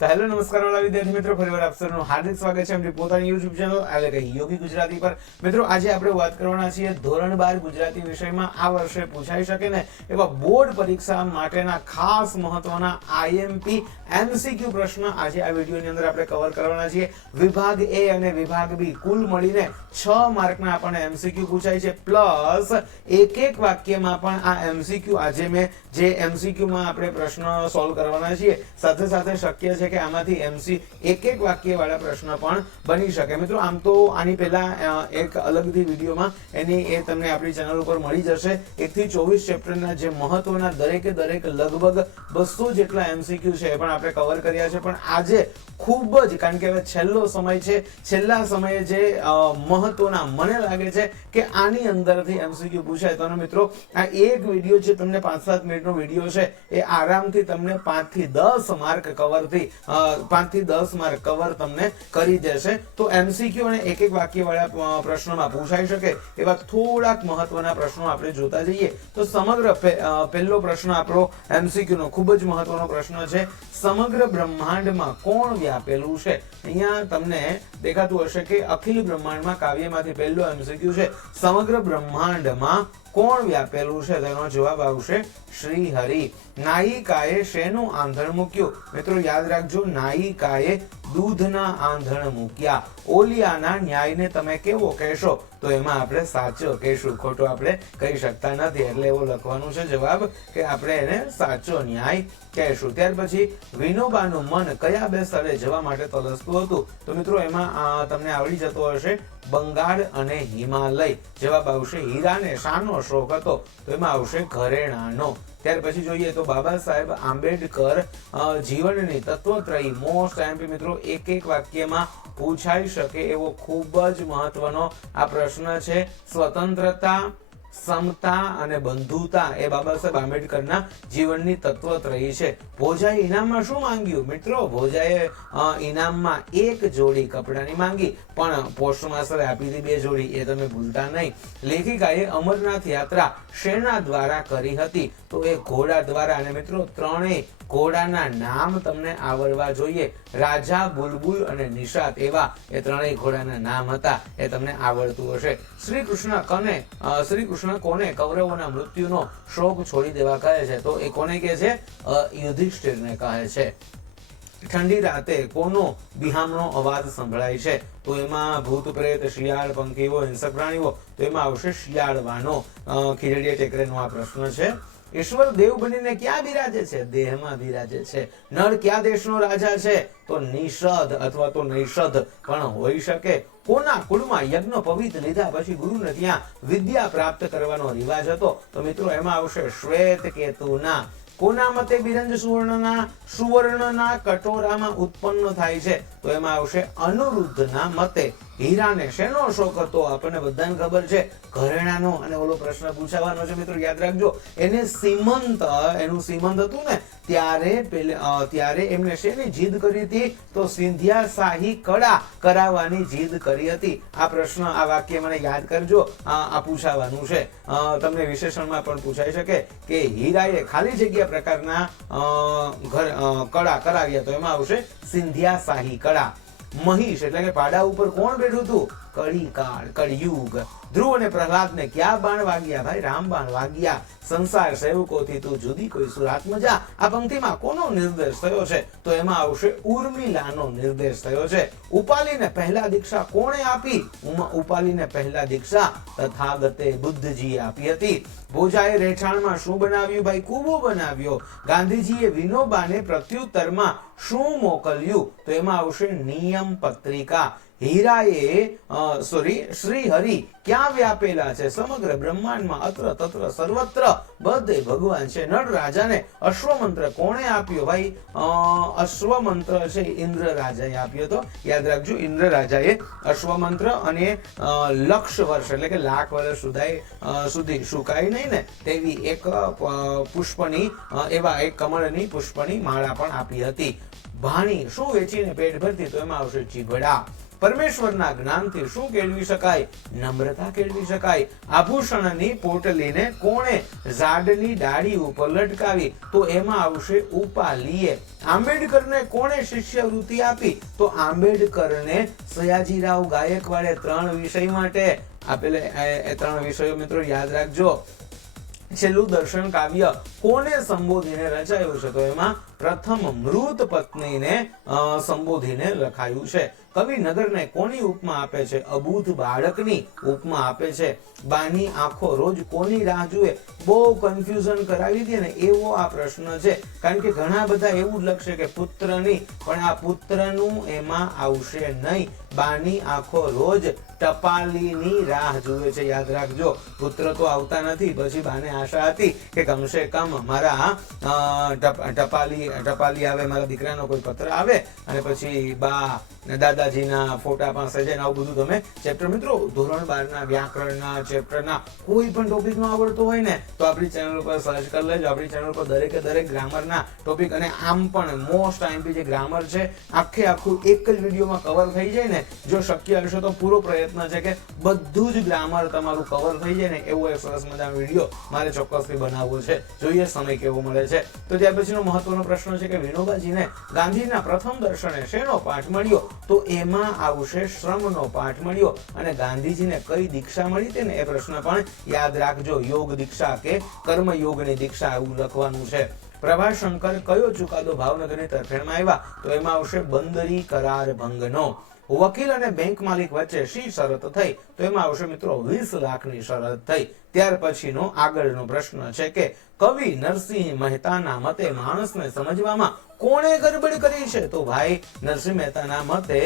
Hello, નમસ્કાર વાળા વિદ્યાર્થી મિત્રો, ફરીવાર આપ સૌનું હાર્દિક સ્વાગત છે આપણી પોતાની યુટ્યુબ ચેનલ એટલે કે યોગી ગુજરાતી પર. મિત્રો, આજે આપણે વાત કરવાના છીએ ધોરણ બાર ગુજરાતી વિષયમાં. આ વર્ષે પૂછાઈ શકે ને એવા બોર્ડ પરીક્ષા માટેના ખાસ મહત્વના આઈએમપી એમસીક્યુ પ્રશ્ન આજે આ વિડીયોની અંદર આપણે કવર કરવાના છીએ. વિભાગ એ અને વિભાગ બી કુલ મળીને છ માર્કના આપણને એમસીક્યુ પૂછાય છે. પ્લસ એક એક વાક્યમાં પણ આ એમસીક્યુ આજે મેં જે એમસીક્યુ માં આપણે પ્રશ્ન સોલ્વ કરવાના છીએ. સાથે સાથે શક્ય છે કે આમાંથી એમસી એક એક વાક્યવાળા પ્રશ્ન પણ બની શકે. મિત્રો, આમ તો આની પહેલા એક અલગથી વિડીયોમાં એની, એ તમને આપણી ચેનલ ઉપર મળી જશે. એકથી ચોવીસ ચેપ્ટરના જે મહત્વના દરેકે દરેક લગભગ બસો જેટલા એમસીક્યુ છે એ પણ આપણે કવર કર્યા છે. પણ આજે ખૂબ જ, કારણ કે હવે છેલ્લો સમય છે, છેલ્લા સમયે જે મહત્વના મને લાગે છે કે આની અંદરથી એમસીક્યુ પૂછાય. તો મિત્રો, આ એક વીડિયો જે તમને પાંચ સાત મિનિટનો વીડિયો છે, એ આરામથી તમને પાંચથી દસ માર્ક કવરથી પાંચથી દસ માર્ક કવર તમને કરી દેશે. તો એમસીક્યુ અને એક એક વાક્ય વાળા પ્રશ્નોમાં પૂછાઈ શકે એવા થોડાક મહત્વના પ્રશ્નો આપણે જોતા જઈએ. તો સમગ્ર પહેલો પ્રશ્ન આપણો એમસીક્યુ નો ખૂબ જ મહત્વનો પ્રશ્ન છે. સમગ્ર બ્રહ્માંડમાં કોણ વ્યાપેલું છે? અહીંયા તમને દેખાતું હશે કે અખિલ બ્રહ્માંડમાં કાવ્યમાંથી પહેલો એમસીક્યુ છે. સમગ્ર બ્રહ્માંડમાં કોણ વ્યાપેલું છે? તેનો જવાબ આવશે શ્રી હરિ નાયિકાએ શેનું આંધણ મૂક્યું? મિત્રો, યાદ રાખજો, નાયિકાએ દૂધના આંધણ મૂક્યા. ઓલિયાના ન્યાયને તમે કેવો કહેશો? તો એમાં આપણે સાચો કહેશું. ખોટો આપણે કહી શકતા નથી. એટલે એવું લખવાનું છે જવાબ કે આપણે એને સાચો ન્યાય કહેશું. ત્યાર પછી, વિનોબાનું મન કયા બે સ્થળે જવા માટે તલસતું હતું? તો મિત્રો, એમાં તમને આવડી જતો હશે. બંગાળ અને હિમાલય જવાબ આવશે હીરાને શાનો શોખ હતો. તો એમાં આવશે ઘરેણાનો. ત્યાર પછી જોઈએ તો બાબા સાહેબ આંબેડકર જીવનની તત્વત્રયી મોસ્ટ એમપી મિત્રો એક એક વાક્યમાં પૂછાઈ શકે એવો ખૂબ જ મહત્વનો આ પ્રશ્ન છે. સ્વતંત્રતા સમતા અને બંધુતા એ બાબા સાહેબ આંબેડકરના જીવનની તત્વત્રયી છે. ભોજાએ ઇનામમાં શું માંગ્યું? મિત્રો, ભોજાએ ઇનામમાં એક જોડી કપડાની માંગી, પણ પોસ્ટ માસ્ટરે આપી હતી બે જોડી, એ તમે ભૂલતા નહીં. લેખિકાએ અમરનાથ યાત્રા શેના દ્વારા કરી હતી? તો એ ઘોડા દ્વારા, અને મિત્રો, ત્રણેય ઘોડાના નામ તમને આવડવા જોઈએ. રાજા, બુલબુલ અને નિષાદ એવા એ ત્રણેય ઘોડાના નામ હતા, એ તમને આવડતું હશે. શ્રી કૃષ્ણ કને શ્રી કૃષ્ણ કોને કૌરવોના મૃત્યુનો શોક છોડી દેવા કહે છે? તો એ કોને કહે છે? યુધિષ્ઠિરને કહે છે. ઠંડી રાતે કોનો બિહામનો અવાજ સંભળાય છે? તો એમાં ભૂત પ્રેત, શિયાળ, પંખીઓ, હિંસક પ્રાણીઓ, તો એમાં આવશે શિયાળવાનો. ખીજડીયા ટેકરેનો આ પ્રશ્ન છે. ઈશ્વર દેવ બનીને ક્યાં બિરાજે છે? દેહમાં બિરાજે છે. નળ ક્યાં દેશનો રાજા છે? તો નિષદ અથવા તો નૈષદ પણ હોઈ શકે. કોના કુળમાં યજ્ઞ પવિત્ર લીધા પછી ગુરુને ત્યાં વિદ્યા પ્રાપ્ત કરવાનો રિવાજ હતો? તો મિત્રો, એમાં આવશે શ્વેત કેતુના. કોના મતે બિરંજ સુવર્ણના? સુવર્ણના કટોરામાં ઉત્પન્ન થાય છે. તો એમાં આવશે અનુરુદ્ધના મતે. હીરાને શેનો શોખ હતો? આપણને બધાને ખબર છે. ઘરેણાનો અને ઓલો પ્રશ્ન પૂછાવાનો છે મિત્રો, યાદ રાખજો. એને સીમંત, એનું સીમંત હતું ને, ત્યારે ત્યારે એમને શેની જીદ કરી હતી? તો સિંધિયા શાહી કળા કરાવવાની જીદ કરી હતી. આ પ્રશ્ન, આ વાક્ય મને યાદ કરજો. આ પૂછાવાનું છે. તમને વિશેષણમાં પણ પૂછાઈ શકે કે હીરાએ ખાલી જગ્યા પ્રકારના ઘર કળા કરાવ્યા તો એમાં આવશે સિંધિયા શાહી કળા. મહીશ એટલે કે પાડા ઉપર કોણ બેઠું હતું? કળીકાળ, કળિયુગ. ધ્રુવ અને પ્રહલાદને ક્યાં બાણ વાગ્યા? ભાઈ, રામ બાણ વાગ્યા. સંસાર સેવકોથી તું જુદી કોઈ સુરાત મજા. આ પંક્તિમાં કોનો નિર્દેશ થયો છે? તો એમાં આવશે ઉર્મિલાનો નિર્દેશ થયો છે. ઉપાલીને પહેલા દીક્ષા કોણે આપી? ઉપાલીને પહેલા દીક્ષા તથાગતે બુદ્ધજીએ આપી હતી. ભોજાએ રહેઠાણમાં શું બનાવ્યું? ભાઈ, કૂવો બનાવ્યો. ગાંધીજીએ વિનોબાને પ્રત્યુત્તરમાં શું મોકલ્યું? તો એમાં આવશે નિયમ પત્રિકા. હીરાએ સોરી શ્રી હરિ ક્યાં વ્યાપેલા છે? સમગ્ર બ્રહ્માંડમાં અત્ર તત્ર સર્વત્ર બધે ભગવાન છે. નળ રાજાને અશ્વમંત્ર કોણે આપ્યો ભાઈ? અશ્વમંત્ર છે ઇન્દ્ર રાજાએ આપ્યો હતો યાદ રાખજો ઇન્દ્ર રાજાએ અશ્વમંત્ર અને લક્ષ વર્ષ, એટલે કે લાખ વર્ષ સુધાય સુધી સુકાય નહીં ને, તેવી એક પુષ્પની એવા એક કમળની પુષ્પની માળા પણ આપી હતી. ભાણી, શું વેચીને પેટ ભરતી? તો એમાં આવશે ચીભડા પરમેશ્વરના જ્ઞાનથી શું કેળવી શકાય? નમ્રતા કેળવી શકાય. આભૂષણની પોટલીને કોણે ઝાડની ડાળી ઉપર લટકાવી? તો એમાં આવશે ઉપાલીએ. આંબેડકરને કોણે શિષ્યવૃત્તિ આપી? તો આંબેડકરને સયાજીરાવ ગાયકવાડે ત્રણ વિષય માટે આપેલે, એ- ત્રણ વિષયો મિત્રો યાદ રાખજો. છેલ્લું દર્શન કાવ્ય કોને સંબોધીને રચાયું છે? તો એમાં પ્રથમ મૃત પત્નીને સંબોધીને લખાયું છે. કવિ નગરને કોની ઉપમા આપે છે? અબૂધ બાળકની ઉપમા આપે છે. બાની આંખો રોજ કોની રાહ જુએ? બહુ કન્ફ્યુઝન કરાવી દે ને એવો આ પ્રશ્ન છે. કારણ કે ઘણા બધા એવું જ લખશે કે પુત્રની પણ આ પુત્રનું એમાં આવશે નહીં. બાની આંખો રોજ ટપાલીની રાહ જુએ છે. યાદ રાખજો પુત્ર તો આવતા નથી. પછી બાને આશા હતી કે કમસે કમ મારા અ, ટપાલી ટપાલી આવે મારા દીકરાનો કોઈ પત્ર આવે અને પછી બા દાદાજીના ફોટા પાસે ને આવું બધું તમે ચેપ્ટર મિત્રો, ધોરણ બારના વ્યાકરણના ચેપ્ટરના કોઈ પણ ટોપિક નો આવડતો હોય ને, તો આપણી ચેનલ ઉપર સર્ચ કરી લેજો. આપણી ચેનલ પર દરેકે દરેક ગ્રામરના ટોપિક અને આમ પણ મોસ્ટ આઈમ્પી જે ગ્રામર છે, આખે આખું એક જ વિડીયોમાં કવર થઈ જાય ને, જો શક્ય હશે તો પૂરો પ્રયત્ન છે કે બધું જ ગ્રામર તમારું કવર થઈ જાય ને, એવો એક સરસ મજાનો વીડિયો મારે ચોક્કસથી બનાવવો છે. જોઈએ સમય કેવો મળે છે. તો ત્યાર પછીનો મહત્વનો પ્રશ્ન છે કે વિનોબાજીને ગાંધીના પ્રથમ દર્શને શેનો પાઠ મળ્યો? તો એમાં આવશે શ્રમનો પાઠ મળ્યો અને ગાંધીજીને કઈ દીક્ષા મળી હતી ને એ પ્રશ્ન પણ યાદ રાખજો. યોગ દીક્ષા કે કર્મયોગની દીક્ષા એવું લખવાનું છે. પ્રભાશંકર કયો ચુકાદો ભાવનગરની તરફેણમાં આવ્યા? તો એમાં આવશે બંદરી કરાર ભંગનો. વકીલ અને બેંક માલિક વચ્ચે શી શરત થઈ? તો એમાં આવશે મિત્રો વીસ લાખની શરત થઈ. ત્યાર પછીનો આગળનો પ્રશ્ન છે કે કવિ નરસિંહ મહેતાના મતે માણસને સમજવામાં કોણે ગરબડ કરી છે? તો ભાઈ નરસિંહ મહેતાના મતે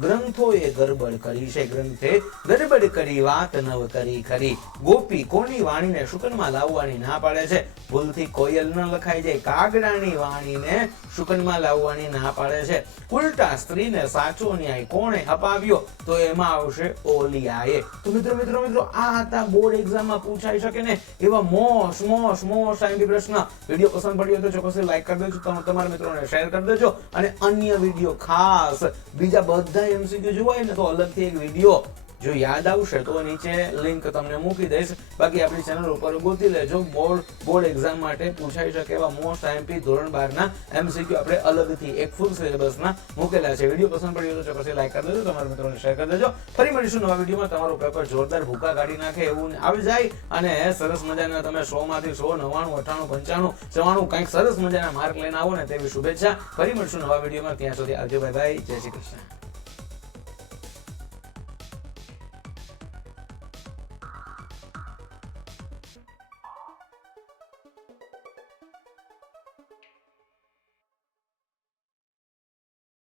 ગ્રંથોએ ગરબડ કરી છે. ગ્રંથે ગરબડ કરી, વાત નવ કરી ખરી. ગોપી કોની વાણીને શુકનમાં લાવવાની ના પાડે છે? ભૂલથી કોયલ ન લખાઈ જાય. કાગડાની વાણીને શુકનમાં લાવવાની ના પાડે છે. ઉલટા સ્ત્રીને સાચો ન્યાય કોણે અપાવ્યો? તો એમાં આવશે ઓલિયાએ. તો મિત્રો મિત્રો મિત્રો, આ હતા બોર્ડ એક્ઝામમાં પૂછાઈ શકે ને એવા મોસ્ટ મોસ્ટ મોસ્ટ આઈએમપી પ્રશ્ન. વીડિયો પસંદ પડ્યો તો ચોક્કસ લાઈક કરી દેજો, તમે, તમારા મિત્રોને શેર કરી દેજો અને અન્ય વીડિયો ખાસ. બીજા બધા એમસીક્યુ જોવાય ને તો અલગથી એક વીડિયો જો યાદ આવશે તો નીચે લિંક તમને મૂકી દઈશ. બાકી આપણી ચેનલ ઉપર ગોતી લેજો. બોર્ડ બોર્ડ એક્ઝામ માટે પૂછાઈ શકે એવા મોસ્ટ આઈએમપી ધોરણ બારના એમસીક્યુ આપણે અલગથી એક ફૂલ સિલેબસના મૂકેલા છે. વીડિયો પસંદ પડ્યો તો ચોક્કસ લાઈક કરી દેજો. તમારા મિત્રોને શેર કરી દેજો. ફરી મળીશું નવા વિડીયોમાં. તમારું પેપર જોરદાર ભૂકા કાઢી નાખે એવું આવી જાય. અને સરસ મજાના તમે સો માંથી સો નવ્વાણું અઠાણું પંચાણું, ચવાણું કંઈક સરસ મજાના માર્ક લઈને આવો ને તેવી શુભેચ્છા. ફરી મળીશું નવા વિડીયોમાં. ત્યાં સુધી આવજો. બાય બાય જય શ્રી કૃષ્ણ.